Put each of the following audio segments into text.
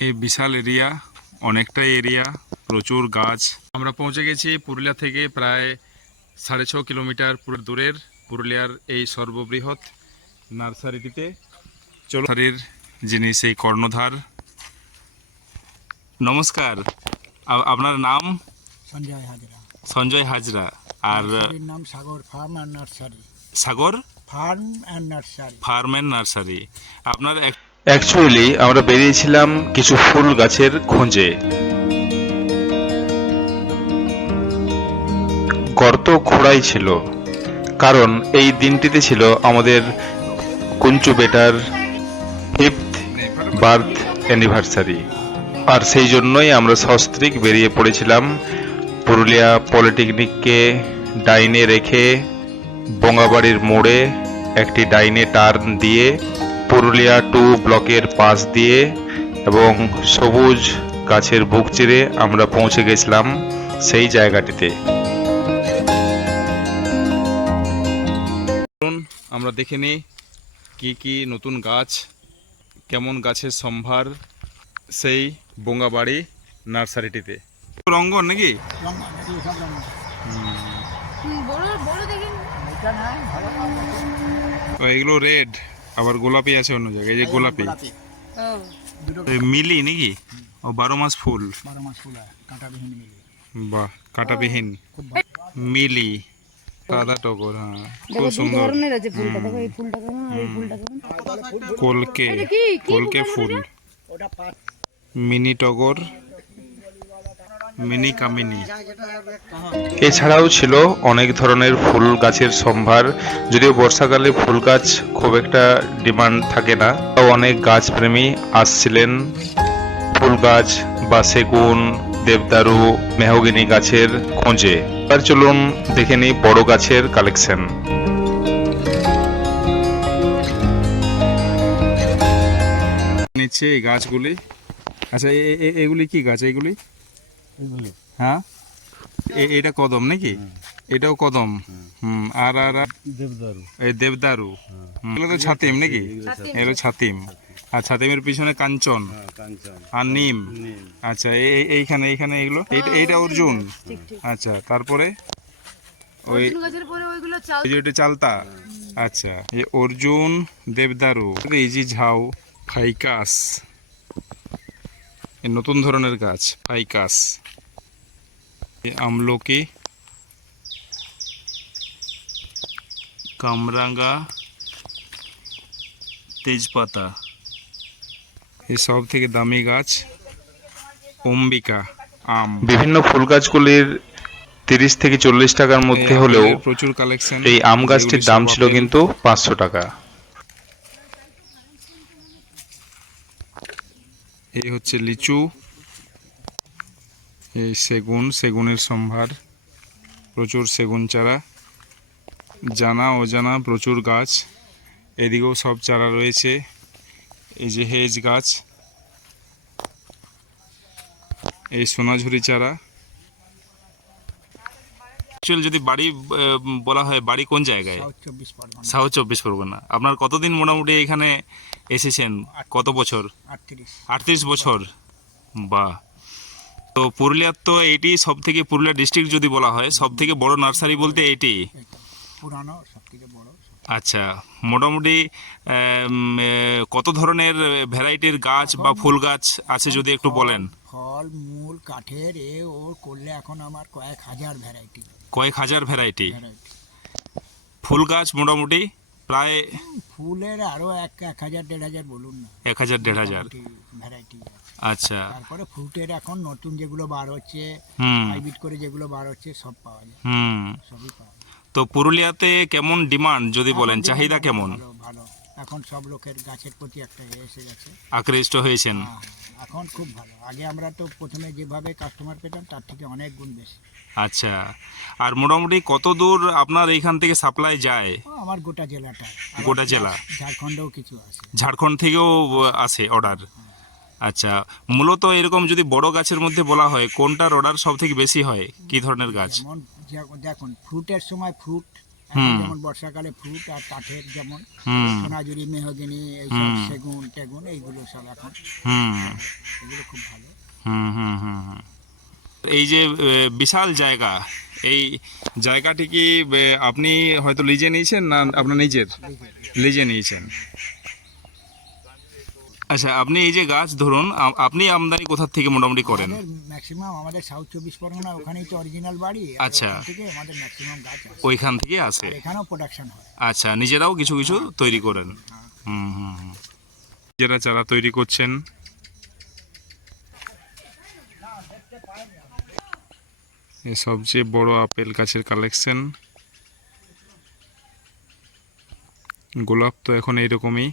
এই বিশাল এরিয়া অনেকটাই এরিয়া প্রচুর গাছ। আমরা পৌঁছে গেছি পুরুলিয়া থেকে প্রায় সাড়ে ছ কিলোমিটার পুরো দূরের পুরুলিয়ার এই সর্ববৃহৎ নার্সারিটিতে। চলো নার্সারির যিনি সেই কর্ণধার। নমস্কার। আপনার নাম? সঞ্জয় হাজরা। সঞ্জয় হাজরা। আর নাম Sagar farm and nursery. Sagar? Farm and nursery. Farm and nursery. আপনার এক- অ্যাকচুয়ালি আমরা বেরিয়েছিলাম কিছু ফুল গাছের খোঁজে। গর্ত খোঁড়াই ছিল। কারণ এই দিনটিতে ছিল আমাদের কুঞ্চু বেটার ফিফথ বার্থ অ্যানিভার্সারি আর সেই জন্যই আমরা সস্ত্রিক বেরিয়ে পড়েছিলাম পুরুলিয়া পলিটেকনিককে ডাইনে রেখে বঙ্গাবাড়ির মোড়ে একটি ডাইনে টার্ন দিয়ে পুরুলিয়া টু ব্লকের পাশ দিয়ে এবং সবুজ গাছের বুক চিরে আমরা পৌঁছে গেছিলাম সেই জায়গাটিতে। চলুন আমরা দেখে নিই কি কি নতুন গাছ কেমন গাছের সম্ভার সেই বোঙ্গাবাড়ি নার্সারিটিতে। রঙ্গন নাকি? বড় বড় দেখেন এটা না। ভালো ও, এগুলো রেড। আবার গোলাপি আছে অন্য জায়গায় এই যে গোলাপি। এই মিলি নাকি? ও বারো মাস ফুল। বারো মাস ফুল কাঁটাবিহীন মিলে। বাহ কাটাবিহীন। মিলি সাদা টগর হ্যাঁ খুব সুন্দর। আছে ফুলটা দেখো এই ফুলটা কেমন এই ফুলটা কেমন কলকে কলকে ফুল মিনি টগর মিনি এছাড়াও ছিল অনেক ধরনের ফুল গাছের সম্ভার, যদিও বর্ষাকালে ফুল গাছ খুব একটা ডিমান্ড থাকে না। তাও অনেক গাছপ্রেমী আসছিলেন। ফুল গাছ বা সেগুন, দেবদারু, মেহগিনি গাছের খোঁজে। এবার চলুন দেখে নিই বড় গাছের কালেকশন। নিচ্ছে এই গাছগুলি। আচ্ছা এগুলি কি গাছ? এগুলি হ্যাঁ? এ- এটা কদম নাকি? এটাও কদম। হুম। আর আর আর দেবদারু। এই দেবদারু। এগুলো তো ছাতিম নাকি? এগুলো ছাতিম। আর ছাতিমের পিছনে কাঞ্চন। আর নিম। আচ্ছা এই- এই- এইখানে এইখানে এগুলো? এইটা এইটা অর্জুন? আচ্ছা তারপরে? ওই ওইগুলো চালতা? আচ্ছা এই অর্জুন দেবদারু এই যে ঝাউ ফাইকাস। এই নতুন ধরনের গাছ ফাইকাস এই আমলকি কামরাঙ্গা তেজপাতা। এই সব থেকে দামি গাছ অম্বিকা আম। বিভিন্ন ফুল গাছগুলির তিরিশ থেকে চল্লিশ টাকার মধ্যে হলেও প্রচুর কালেকশন এই আম গাছটির দাম ছিল কিন্তু পাঁচশো টাকা। এই হচ্ছে লিচু। এই সেগুন সেগুনের সম্ভার। প্রচুর সেগুন চারা। জানা অজানা প্রচুর গাছ। এদিকেও সব চারা রয়েছে। এই যে হেজ গাছ। এই সোনাঝুরি চারা। অ্যাকচুয়ালি যদি বাড়ি বলা হয় বাড়ি কোন জায়গায়? সাউথ চব্বিশ পরগনা। আপনার কতদিন মোটামুটি এখানে এসেছেন কত বছর? আটত্রিশ। বছর। বাহ। তো পুরুলিয়ার তো এটি সব থেকে পুরুলিয়া ডিস্ট্রিক্ট যদি বলা হয় সব থেকে বড় নার্সারি বলতে এটি? পুরানো সব থেকে বড়। আচ্ছা মোটামুটি কত ধরনের ভ্যারাইটির গাছ বা ফুল গাছ আছে যদি একটু বলেন? ফল মূল কাঠের এ ও করলে এখন আমার কয়েক হাজার ভ্যারাইটি। কয়েক হাজার ভ্যারাইটি। ফুল গাছ মোটামুটি? প্রায় ফুলের আরও এক এক হাজার দেড় হাজার বলুন না। এক হাজার দেড় হাজার। ভ্যারাইটি আচ্ছা। তারপরে ফ্রুটের এখন নতুন যেগুলো বার হচ্ছে হাইব্রিড করে যেগুলো বার হচ্ছে সব পাওয়া যায়। হুম। সবই পাওয়া যায়। তো পুরুলিয়াতে কেমন ডিমান্ড যদি বলেন চাহিদা কেমন? ভালো ভালো। এখন সব লোকের গাছের প্রতি একটা এসে গেছে। আকৃষ্ট হয়েছেন। হ্যাঁ, এখন খুব ভালো। আগে আমরা তো প্রথমে যেভাবে কাস্টমার পেতাম তার থেকে অনেক গুণ বেশি। আচ্ছা আর মোটামুটি কত দূর আপনার এইখান থেকে সাপ্লাই যায়? আমার গোটা জেলাটা। গোটা জেলা? ঝাড়খণ্ডেও কিছু আছে। ঝাড়খণ্ড থেকেও আসে অর্ডার আচ্ছা মূলত এরকম যদি বড় গাছের মধ্যে বলা হয় কোনটার অর্ডার সব থেকে বেশি হয়? কি ধরনের গাছ? দেখুন ফ্রুটের সময় ফ্রুট। যেমন বর্ষাকালে ফ্রুট আর কাঠের যেমন সোনাঝুরি মেহগিনি এইসব সেগুন টেগুন এইগুলো সব এখন এগুলো খুব ভালো। হুম হুম হুম হুম। এই যে বিশাল জায়গা এই জায়গাটি কি আপনি হয়তো লিজে নিয়েছেন না আপনার নিজের? লিজে নিয়েছেন। আচ্ছা আপনি এই যে গাছ ধরুন আ- আপনি আমদানি কোথা থেকে মোটামুটি করেন? আমাদের ম্যাক্সিমাম আমাদের সাউথ চব্বিশ পরগনা ওখানেই তো অরিজিনাল বাড়ি আর আচ্ছা। ওখান থেকে আমাদের ম্যাক্সিমাম গাছ আছে। ওইখান থেকে আসে আর এখানেও প্রোডাকশন হয়। আচ্ছা নিজেরাও কিছু কিছু তৈরি করেন? হুম হুম হুম। নিজেরা চারা তৈরি করছেন? এ সবচেয়ে বড় আপেল গাছের কালেকশন গোলাপ তো এখন এইরকমই।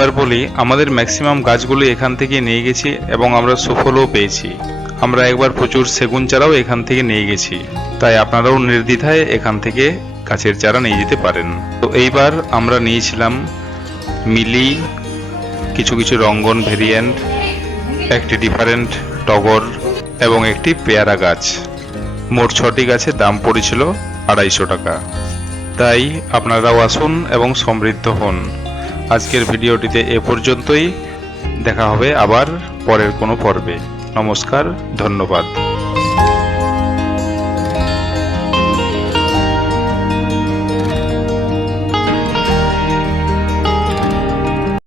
এবার বলি, আমাদের ম্যাক্সিমাম গাছগুলো এখান থেকে নিয়ে গেছি এবং আমরা সুফলও পেয়েছি। আমরা একবার প্রচুর সেগুন চারাও এখান থেকে নিয়ে গেছি। তাই আপনারাও নির্দ্বিধায় এখান থেকে গাছের চারা নিয়ে যেতে পারেন। তো এইবার আমরা নিয়েছিলাম মিলি, কিছু কিছু রঙ্গন ভেরিয়েন্ট, একটি ডিফারেন্ট টগর এবং একটি পেয়ারা গাছ। মোট ছটি গাছের দাম পড়েছিল আড়াইশো টাকা। তাই আপনারাও আসুন এবং সমৃদ্ধ হন। আজকের ভিডিওটিতে এ পর্যন্তই। দেখা হবে আবার পরের কোনো পর্বে। নমস্কার ধন্যবাদ।